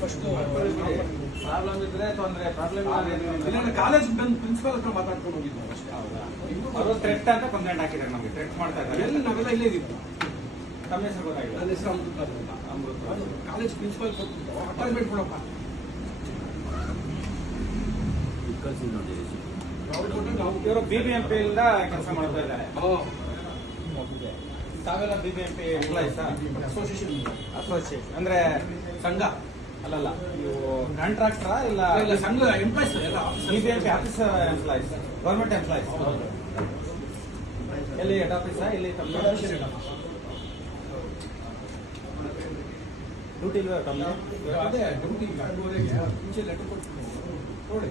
First problem ಇದ್ರೆ ತೊಂದರೆ, problem college ಬಂದು ಪ್ರಿನ್ಸಿಪಲ್ ಹತ್ರ ಮಾತಾಡ್ಕೊಂಡು ಹೋಗಿದ್ವಿ ಅಷ್ಟೇ. ಅವರು ಥ್ರೆಟ್ ಅಂತ ಕಂಪ್ಲೇಂಟ್ ಹಾಕಿದ್ದಾರೆ, ನಮಗೆ ಥ್ರೆಟ್ ಮಾಡ್ತಾ ಇದ್ದಾರೆ. ಎಲ್ಲಿ ನಾವೆಲ್ಲ ಇಲ್ಲೇ ಇದ್ದೀವಿ. ತಮ್ಮ ಹೆಸರು ಗೊತ್ತಾಗಿಲ್ಲ? ನನ್ನ ಹೆಸರು ಅಮೃತ. ಕಾಲೇಜ್ ಪ್ರಿನ್ಸಿಪಲ್ ಅಪಾಯಿಂಟ್ಮೆಂಟ್ ಕೊಡಪ್ಪ. ಇವರು BBMP ಇಂದ ಕೆಲಸ ಮಾಡ್ತಾ ಇದ್ದಾರೆ. ತಾವೆಲ್ಲ BBMP ಎಂಪ್ಲಾಯೀಸ್? ಅಸೋಸಿಯೇಷನ್ ಅಂದ್ರೆ ಸಂಘ ಅಲ್ಲಲ್ಲ, ನೀವು ಕಾಂಟ್ರಾಕ್ಟರಾ ಇಲ್ಲ ಸಂಘ employees? BBMP officer employees, government employees. ಎಲ್ಲಿ ಹೆಡ್ ಆಫೀಸಾ? ಇಲ್ಲಿ ಡ್ಯೂಟಿ ಇಲ್ವಾ ತಮ್ಮ? ಅದೇ ಡ್ಯೂಟಿ 2:30ಗೆ ಮುಂಚೆ ಲೆಟರ್ ಕೊಟ್ಟು ನೋಡಿ.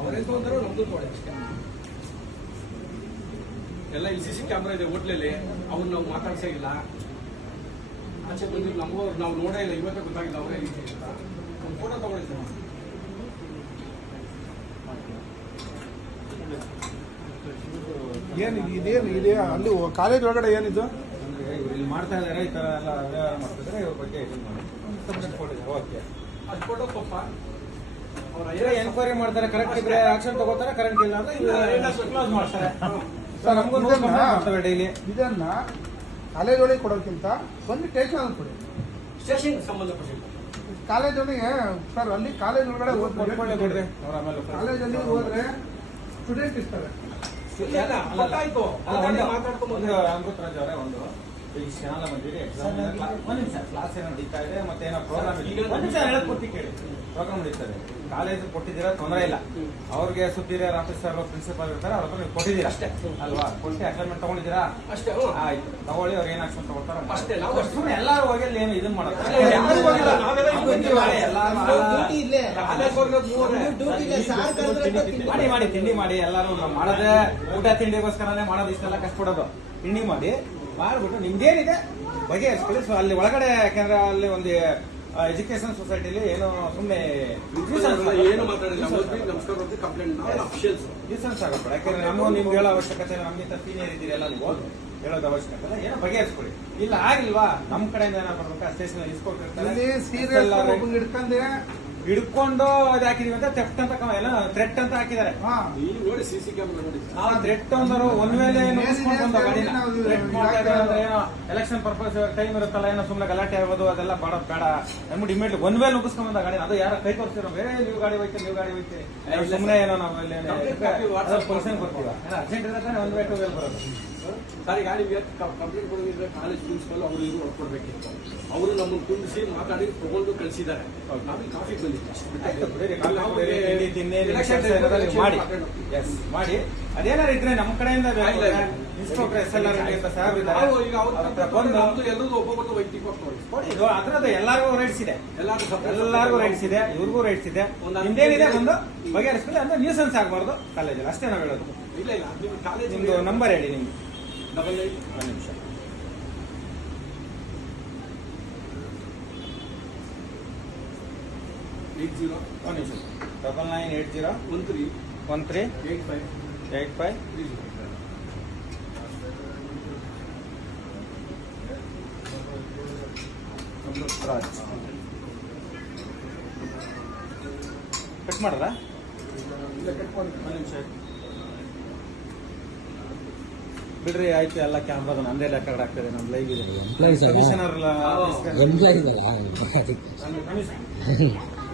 ಅವರೆಂತ ಅಂತಾರೋ ನಮ್ದು ನೋಡಿ ಅಷ್ಟೇ. ಎಲ್ಲ ಇಲ್ಲಿ CC ಕ್ಯಾಮ್ರಾ ಇದೆ ಹೋಟ್ಲಲ್ಲಿ, ಅವ್ರು ನಾವು ಮಾತಾಡ್ಸೇ ಇಲ್ಲ. ಆಚೆ ಬಂದು ನಮಗೂ ನಾವು ನೋಡೇ ಇಲ್ಲ, ಇವತ್ತೇ ಗೊತ್ತಾಗಿಲ್ಲ ಅವರೇ ರೀತಿ ಅಂತ. ಒಂದು ಫೋಟೋ ತಗೊಂಡಿದ್ದೆ. ಇದೇನು ಇದೆ ಅಲ್ಲಿ ಕಾಲೇಜ್ ಒಳಗಡೆ ಏನಿದು ಇಲ್ಲಿ ಮಾಡ್ತಾ ಇದಾರೆ, ಈ ತರ ಎಲ್ಲ ವ್ಯವಹಾರ ಮಾಡ್ತಿದ್ರೆ ಇವ್ರ ಬಗ್ಗೆ ಇದು ಮಾಡಿ ಓಕೆ. ಅದು ಫೋಟೋ ಪಾಪ ಅವ್ರ ಎನ್ಕ್ವೈರಿ ಮಾಡ್ತಾರೆ, ಕರೆಕ್ಟ್ ಇದ್ರೆ ಆಕ್ಷನ್ ತಗೋತಾರೆ, ಕರೆಕ್ಟ್ ಇಲ್ಲ ಅಂದ್ರೆ ಕ್ಲೋಸ್ ಮಾಡ್ತಾರೆ. ನಮಗೂ ಡೈಲಿ ಇದನ್ನ ಕಾಲೇಜ್ ಒಳಗೆ ಕೊಡೋಕ್ಕಿಂತ ಒಂದು ಸ್ಟೇಷನ್ ಅಲ್ಲಿ ಕೊಡಿ. ಸ್ಟೇಷನ್ ಸಂಬಂಧಪಟ್ಟ ಕಾಲೇಜ್ ಒಳಗೆ ಸರ್, ಅಲ್ಲಿ ಕಾಲೇಜ್ ಒಳಗಡೆ ಕೊಡ್ರಿ. ಅವ್ರ ಆಮೇಲೆ ಕಾಲೇಜಲ್ಲಿ ಹೋದ್ರೆ ಸ್ಟೂಡೆಂಟ್ ಇರ್ತಾರೆ. ಒಂದು ಅಮೃತರಾಜ್ ಅವರೇ, ಒಂದು ಈ ಕ್ಷಣ ಬಂದಿರಿ, ಒಂದ್ ನಿಮಿಷ ಕ್ಲಾಸ್ ಏನೋ ನಡೀತಾ ಇದೆ, ಮತ್ತೆ ಏನೋ ಪ್ರೋಗ್ರಾಮ್ ಇದೆ, ಒಂದ್ ನಿಮಿಷ ಹೇಳ್ಕೊಡ್ತಿ ಕೇಳಿ. ಪ್ರೋಗ್ರಾಮ್ ನಡೀತದೆ, ಕಾಲೇಜ್ ಕೊಟ್ಟಿದ್ದೀರಾ, ತೊಂದರೆ ಇಲ್ಲ. ಅವ್ರಿಗೆ ಸುಪೀರಿಯರ್ ಆಫೀಸರ್ ಪ್ರಿನ್ಸಿಪಾಲ್ ಇರ್ತಾರೆ, ಅವ್ರ ಹತ್ರ ನೀವು ಕೊಟ್ಟಿದ್ದೀರಾ ಅಷ್ಟೇ ಅಲ್ವಾ? ಕೊಟ್ಟು ಅಸೈನ್ಮೆಂಟ್ ತಗೊಂಡಿದ್ದೀರಾ ಅಷ್ಟೇ. ಆಯ್ತು, ತಗೊಳ್ಳಿ. ಅವ್ರು ಏನ್ ಆಕ್ಷನ್ ತಗೋತಾರ ಅಷ್ಟೇ. ಸುಮ್ಮನೆ ಎಲ್ಲಾರು ಹೋಗಿ ಅಲ್ಲಿ ಏನು ಇದನ್ನ ಮಾಡೋದು ಮಾಡಿ ಮಾಡಿ ತಿಂಡಿ ಮಾಡಿ ಎಲ್ಲಾರು ಮಾಡೋದೇ ಊಟ ತಿಂಡಿಗೋಸ್ಕರನೇ ಮಾಡೋದು. ಇಷ್ಟೆಲ್ಲ ಕಷ್ಟಪಡೋದು. ತಿಂಡಿ ಮಾಡಿ ಮಾಡ್ಬಿಟ್ಟು ನಿಮ್ದೇನಿದೆ ಬಗೆಹರಿಸ್ಕೊಳ್ಳಿ. ಸೊ ಅಲ್ಲಿ ಒಳಗಡೆ ಯಾಕಂದ್ರೆ ಅಲ್ಲಿ ಒಂದು ಎಜುಕೇಶನ್ ಸೊಸೈಟಿಲಿ ಏನೋ ಸುಮ್ಮನೆ ಏನು ಮಾತಾಡಿಲ್ಲ. ಕಂಪ್ಲೇಂಟ್ ಡಿಸ್ಟೆನ್ಸ್ ಆಗಬೇಡ. ಯಾಕಂದ್ರೆ ನಮಗೂ ನಿಮ್ಗೆ ಹೇಳೋ ಅವಶ್ಯಕತೆ, ನಮ್ಗಿಂತ ಸೀನಿಯರ್ ಇದ್ದೀರಿ ಎಲ್ಲ, ನೀವು ಹೇಳೋದು ಅವಶ್ಯಕತೆ ಇಲ್ಲ. ಏನೋ ಬಗೆಹರಿಸ್ಕೊಳ್ಳಿ. ಇಲ್ಲ ಆಗಿಲ್ವಾ, ನಮ್ ಕಡೆಯಿಂದ ಏನೋ ಬರ್ಬೇಕಾ, ಸ್ಟೇಷನ್ ಇಸ್ಕೊಟ್ಟಿರ್ತಾರೆ, ಹಿಡ್ಕೊಂಡೆ ಹಿಡ್ಕೊಂಡು ಅದು ಹಾಕಿದೀವಿ ಅಂತ ಥೆಫ್ಟ್ ಅಂತ ಎಲ್ಲ ಥ್ರೆಟ್ ಅಂತ ಹಾಕಿದ್ದಾರೆ. ನೋಡಿ CC ಕ್ಯಾಮ್ರಾ ನೋಡಿ. ಥ್ರೆಟ್ ಅಂದರು ಒಂದ್ ವೇಳೆ ಗಾಡಿನ ಥ್ರೆಟ್ ಮಾಡ್ತಾ ಇದ್ದಾರೆ ಅಂದ್ರೆ ಏನೋ ಎಲೆಕ್ಷನ್ ಪರ್ಪಸ್ ಟೈಮ್ ಇರುತ್ತಲ್ಲ, ಏನೋ ಸುಮ್ಮನೆ ಗಲಾಟೆ ಆಗೋದು ಅದೆಲ್ಲ ಬೇಡ ಅಂದ್ಬಿಟ್ಟು ಇಮಿಡಿಯೇಟ್ ಒಂದ್ ವೇಳೆ ನುಗ್ಗಿಸ್ಕೊಂಡ್ ಬಂದ ಗಾಡಿ. ಅದು ಯಾರ ಕೈ ತೋರಿಸಿರೋ, ಬೇರೆ ನೀವು ಗಾಡಿ ಹೋಯ್ತೀರಿ, ನೀವು ಗಾಡಿ ಹೋಯ್ತೀರಿ, ಸುಮ್ಮನೆ ಏನೋ ನಾವು ಪೊಲ್ಯೂಷನ್ ಬರ್ತೀವ, ಅರ್ಜೆಂಟ್ ಇದ್ರೆ ಒಂದ್ ವೇಳೆ 2 ವೇಲ್ ಬರೋದು. ಸರಿ, ಗಾಡಿ ಕಂಪ್ಲೇಂಟ್ ಕೊಡೋದಿದ್ರೆ ಕಾಲೇಜ್ ಪ್ರಿನ್ಸಿಪಲ್ ಅವರು ಇದು ಹೊಡ್ಕೊಡ್ಬೇಕಿತ್ತು. ಅವರು ನಮ್ಮನ್ನು ಕುಂದಿಸಿ ಮಾತಾಡಿ ತಗೊಂಡು ಕಳಿಸಿದ್ದಾರೆ. ನಾವೀಗ ಕಾಫಿ ಬಂದಿದ್ದೆ ಮಾಡಿ. ಅದೇನಾರು ಇದ್ರೆ ನಮ್ಮ ಕಡೆಯಿಂದ ಇನ್ಸ್ಪೆಕ್ಟರ್ SLR ಸಾಹೇಬ್ ಎಲ್ಲರಿಗೂ ಒಬ್ಬೊಬ್ಬರು ವೈಯಕ್ತಿಕ ಕೊಡಿ. ಅದ್ರದ್ದು ಎಲ್ಲರಿಗೂ ರೈಟ್ಸ್ ಇದೆ, ಎಲ್ಲರಿಗೂ ರೈಟ್ಸ್ ಇದೆ, ಇವ್ರಿಗೂ ರೈಟ್ಸ್ ಇದೆ. ನಿಮ್ದೇನಿದೆ ಒಂದು ಬಗೆಹರಿಸ್ಕೊಳ್ಳಿ. ಅಂದ್ರೆ ನ್ಯೂಸೆನ್ಸ್ ಆಗಬಾರ್ದು ಕಾಲೇಜಲ್ಲಿ, ಅಷ್ಟೇ ನಾವು ಹೇಳೋದು. ಇಲ್ಲ ಇಲ್ಲ, ನಿಮ್ಮ ಕಾಲೇಜ್ ನಿಮ್ದು ನಂಬರ್ ಹೇಳಿ. ನಿಮ್ಗೆ 88 ಒಂದು ನಿಮಿಷ 80 ಒಂದು ನಿಮಿಷ 9980 13 85 ಅಮೃತರಾಜ್. ಕಟ್ ಮಾಡದ? ಒಂದು ನಿಮಿಷ ಬಿಡ್ರಿ. ಆಯ್ತು, ಎಲ್ಲ ಕ್ಯಾಮ್ರಾದ ನಂದೇ ರೆಕಾರ್ಡ್ ಆಗ್ತದೆ, ನಮ್ ಲೈವ್ ಇದೆ. ಕಮಿಷನರ್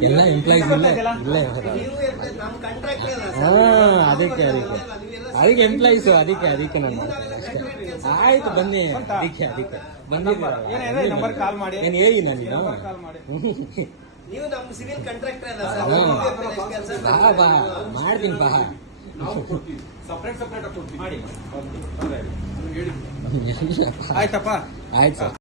ಎಲ್ಲ ಎಂಪ್ಲಾಯೀಸ್ ಅದಕ್ಕೆ ಎಂಪ್ಲಾಯೀಸ್ ಅದಕ್ಕೆ ನಾನು ಆಯ್ತು ಬನ್ನಿ. ಅದಕ್ಕೆ ಬಂದಿದ್ದೀರ ನಂಬರ್ ಕಾಲ್ ಮಾಡಿ, ಏನು ಹೇಳಿ ನಾನು ನೀವು ನಮ್ಮ ಸಿವಿಲ್ ಕಾಂಟ್ರಾಕ್ಟರ್ ಬಾ ಮಾಡ್ತೀನಿ ಬಾ. ಸಪ್ರೇಟ್ ಮಾಡಿ. ಆಯ್ತಪ್ಪ, ಆಯ್ತು ಸರ್.